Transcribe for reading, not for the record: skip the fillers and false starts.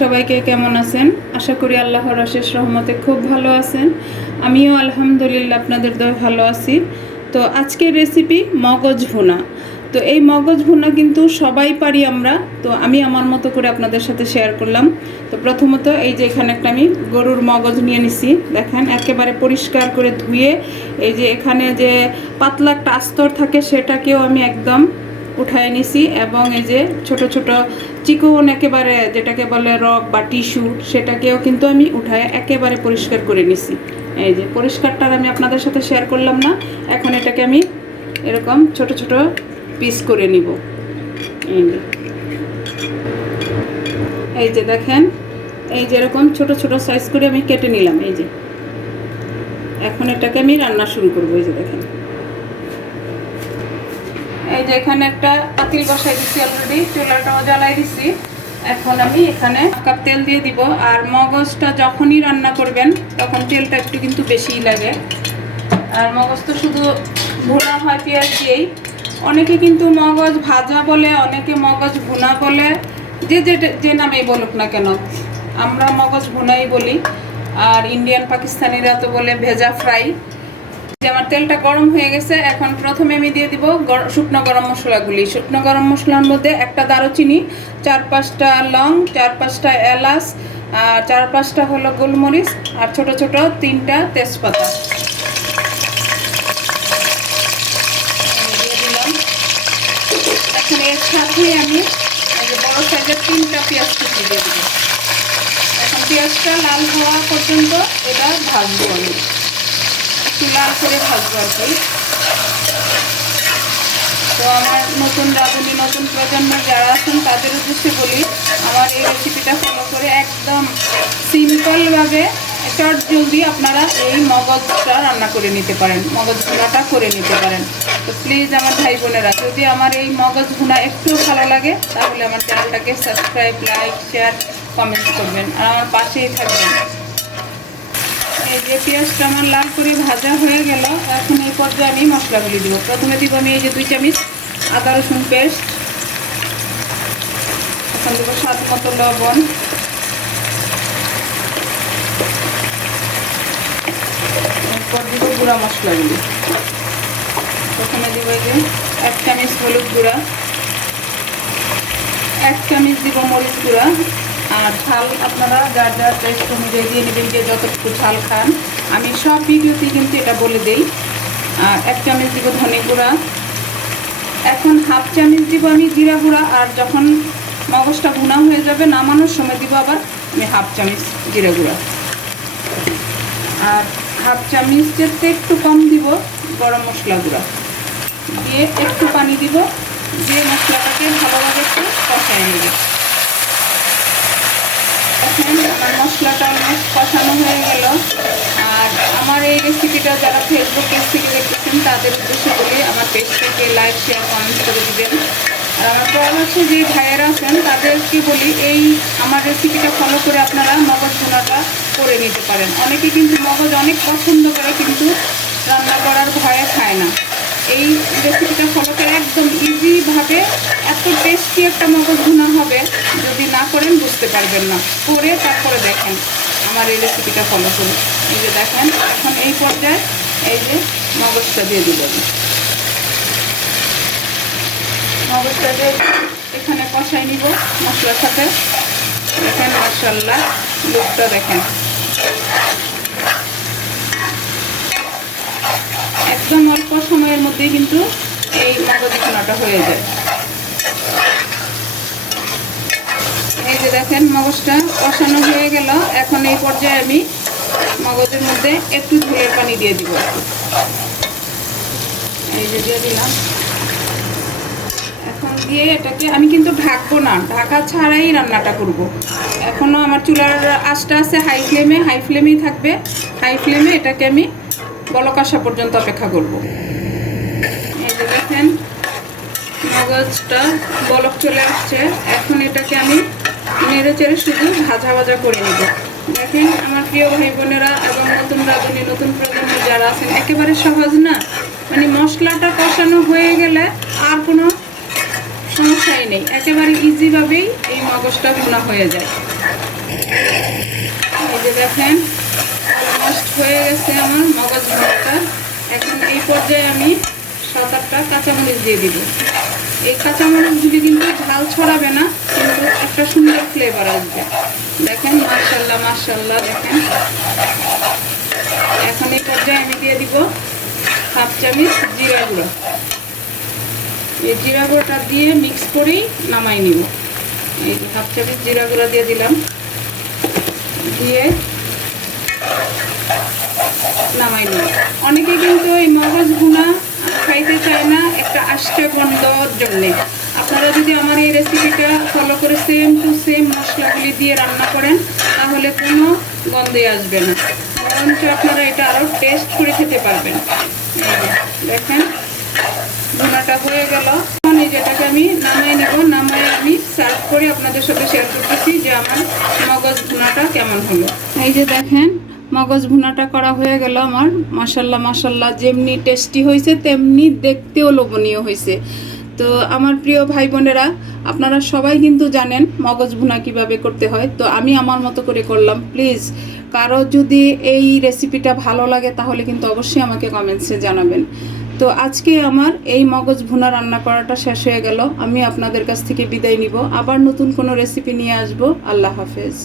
সবাইকে কেমন আছেন? আশা করি আল্লাহর অশেষ রহমতে খুব ভালো আছেন। আমিও আলহামদুলিল্লাহ আপনাদের দয় ভালো আছি। তো আজকের রেসিপি মগজ ভুনা। তো এই মগজ ভুনা কিন্তু সবাই পারি আমরা। তো আমি আমার মতো করে আপনাদের সাথে শেয়ার করলাম। তো প্রথমত এই যে এখানে একটা আমি গরুর মগজ নিয়ে নিছি, দেখেন একেবারে পরিষ্কার করে ধুয়ে এই যে এখানে যে পাতলা একটা আস্তর থাকে সেটাকেও আমি একদম উঠায় নিছি, এবং এই যে ছোট ছোট চিকন একেবারে যেটাকে বলে রক বা টিস্যু সেটাকেও কিন্তু আমি উঠায় একেবারে পরিষ্কার করে নিছি। এই যে পরিষ্কারটা আমি আপনাদের সাথে শেয়ার করলাম না। এখন এটাকে আমি এরকম ছোট ছোট পিস করে নিব। এই যে দেখেন, এই যে এরকম ছোট ছোট সাইজ করে আমি কেটে নিলাম। এই যে এখন এটাকে আমি রান্না শুরু করবো। এই যে দেখেন, এই যে এখানে একটা পাতিল বসাই দিচ্ছি, অলরেডি চুলাটাও জ্বালাই দিচ্ছি। এখন আমি এখানে 1 কাপ তেল দিয়ে দিব। আর মগজটা যখনই রান্না করবেন তখন তেলটা একটু কিন্তু বেশিই লাগে। আর মগজ তো শুধু ভুনা হয় পেঁয়াজ দিয়েই। অনেকে কিন্তু মগজ ভাজা বলে, অনেকে মগজ ভুনা বলে, যে নামেই বলুক না কেন, আমরা মগজ ভুনাই বলি। আর ইন্ডিয়ান পাকিস্তানিরা তো বলে ভেজা ফ্রাই। আমার তেলটা গরম হয়ে গেছে। এখন প্রথমে আমি দিয়ে দিব শুকনো গরম মশলাগুলি। শুকনো গরম মশলার মধ্যে একটা দারুচিনি, 4-5টা লং, 4-5টা এলাচ, আর 4-5টা হলো গোলমরিচ, আর ছোট ছোট 3টা তেজপাতা দিয়ে দিলাম। এখন এর সাথে আমি বড় সাইজের 3টা পেঁয়াজ কুচি দিয়ে দিব। এখন পেঁয়াজটা লাল হওয়া পর্যন্ত এটা ভাজবো, আমি একটু লাল করে ভাজবো আর কি। তো আমার নতুন রাঁধুনি, নতুন প্রজন্মের যারা আছেন তাদের উদ্দেশ্যে বলি, আমার এই রেসিপিটা ফলো করে একদম সিম্পলভাবে চট জলদি আপনারা এই মগজটা রান্না করে নিতে পারেন, মগজ ভুনাটা করে নিতে পারেন। তো প্লিজ আমার ভাই বোনেরা, যদি আমার এই মগজ ভুনা একটু ভালো লাগে তাহলে আমার চ্যানেলটাকে সাবস্ক্রাইব, লাইক, শেয়ার, কমেন্ট করবেন আর আমার পাশেই থাকবেন। এই যে পেঁয়াজটা আমার লাল করে ভাজা হয়ে গেল। এখন এই পর্যায়ে আমি মশলাগুলি দিব। প্রথমে দিব আমি এই যে 2 চামচ আদা রসুন পেস্ট। এখন দেবো স্বাদ মতো লবণ। এরপর দিব গুঁড়া মশলাগুলি। প্রথমে দিব এই যে 1 চামচ হলুদ গুঁড়া, 1 চামচ দিব মরিচ গুঁড়া। আর ঝাল আপনারা যার যার টেস্ট অনুযায়ী দিয়ে নেবেন, যে যতটুকু ঝাল খান। আমি সব ভিডিওতেই কিন্তু এটা বলে দিই। আর 1 চামচ দিব ধনে গুঁড়া। এখন 1/2 চামচ দিব আমি জিরা গুঁড়া। আর যখন মগজটা ভুনা হয়ে যাবে নামানোর সময় দিব আবার আমি 1/2 চামচ জিরা গুঁড়া। আর 1/2 চামচের একটু কম দিব গরম মশলা গুঁড়া দিয়ে একটু পানি দিব, দিয়ে মশলাটাকে ভালোভাবে একটু কষায় নেব। এখন আমার মশলাটা অনেক কষানো হয়ে গেল। আর আমার এই রেসিপিটা যারা ফেসবুক পেজ থেকে দেখতেছেন তাদের উদ্দেশ্যে বলি, আমার পেজটাকে লাইক, শেয়ার, কমেন্ট করে দিবেন। আর আমার পরামর্শে যে ভাইয়েরা আছেন তাদেরকে বলি, এই আমার রেসিপিটা ফলো করে আপনারা মগজ ভুনাটা করে নিতে পারেন। অনেকে কিন্তু মগজ অনেক পছন্দ করে কিন্তু রান্না করার ভয়ে খায় না। এই রেসিপিটা ফলো করে একদম ইজিভাবে এত টেস্টি একটা মগজ ভুনা হবে, যদি না করেন বুঝতে পারবেন না। করে তারপরে দেখেন আমার এই রেসিপিটা ফলো করে। এই যে দেখেন, এখন এই পর্যায়ে এই যে মগজটা দিয়ে দিবেন। মগজটা দিয়ে এখানে কষাই নিব মশলার সাথে। দেখেন মাশাআল্লাহ, লুকটা দেখেন, একদম অল্প সময়ের মধ্যেই কিন্তু এই মগজ ভুনাটা হয়ে যায়। এই যে দেখেন মগজটা কষানো হয়ে গেল। এখন এই পর্যায়ে আমি মগজের মধ্যে একটু ঝোলের পানি দিয়ে দিব। এই যে দিয়ে দিলাম। এখন দিয়ে এটাকে আমি কিন্তু ঢাকবো না, ঢাকা ছাড়াই রান্নাটা করব। এখনও আমার চুলার আঁচটা আছে হাই ফ্লেমেই থাকবে। হাই ফ্লেমে এটাকে আমি বলক আসা পর্যন্ত অপেক্ষা করব। এই যে দেখেন মগজটা বলক চলে আসছে। এখন এটাকে আমি নেড়ে চেড়ে শুধু ভাজা ভাজা করে নেব। দেখেন আমার প্রিয় ভাই বোনেরা এবং নতুন রাঁধুনি, নতুন প্রজন্মের যারা আছেন, একেবারে সহজ না। মানে মশলাটা কষানো হয়ে গেলে আর কোনো সমস্যাই নেই, একেবারে ইজিভাবেই এই মগজটা ভুনা হয়ে যায়। এই যে দেখেন অলমোস্ট হয়ে গেছে আমার মগজ ভুনাটা। এখন এই পর্যায়ে আমি 7-8টা কাঁচামরিচ দিয়ে দিব। এই কাঁচামরিচগুলি কিন্তু ঝাল ছড়াবে না, কিন্তু একটা সুন্দর ফ্লেভার আসবে। দেখেন মাশাআল্লাহ মাশাআল্লাহ। দেখেন এখন এই পর্যায়ে আমি দিয়ে দিব 1/2 চামচ জিরা গুঁড়ো। এই জিরা গুঁড়োটা দিয়ে মিক্স করেই নামাই নিব। এই 1/2 চামচ জিরা গুঁড়ো দিয়ে দিলাম, দিয়ে নামাই নিব। অনেকে কিন্তু এই মগজ ভুনা খাইতে চায় না একটা আষ্টে গন্ধর জন্যে। আপনারা যদি আমার এই রেসিপিটা ফলো করে সেম টু সেম মশলাগুলি দিয়ে রান্না করেন তাহলে কোনো গন্ধই আসবে না, বরঞ্চ আপনারা এটা আরও টেস্ট করে খেতে পারবেন। দেখেন ভুনাটা হয়ে গেল। এখন এই যেটাকে আমি নামিয়ে নেব, নামিয়ে আমি সার্ভ করে আপনাদের সাথে শেয়ার করতেছি যে আমার মগজ ভুনাটা কেমন হলো। এই যে দেখেন মগজ ভুনাটা করা হয়ে গেল আমার। মাশাআল্লাহ মাশাআল্লাহ, যেমনি টেস্টি হয়েছে তেমনি দেখতেও লোভনীয় হয়েছে। তো আমার প্রিয় ভাই বোনেরা, আপনারা সবাই কিন্তু জানেন মগজ ভুনা কিভাবে করতে হয়। তো আমি আমার মতো করে করলাম। প্লিজ কারো যদি এই রেসিপিটা ভালো লাগে তাহলে কিন্তু অবশ্যই আমাকে কমেন্টসে জানাবেন। তো আজকে আমার এই মগজ ভুনা রান্না করাটা শেষ হয়ে গেল। আমি আপনাদের কাছ থেকে বিদায় নিব, আবার নতুন কোনো রেসিপি নিয়ে আসবো। আল্লাহ হাফেজ।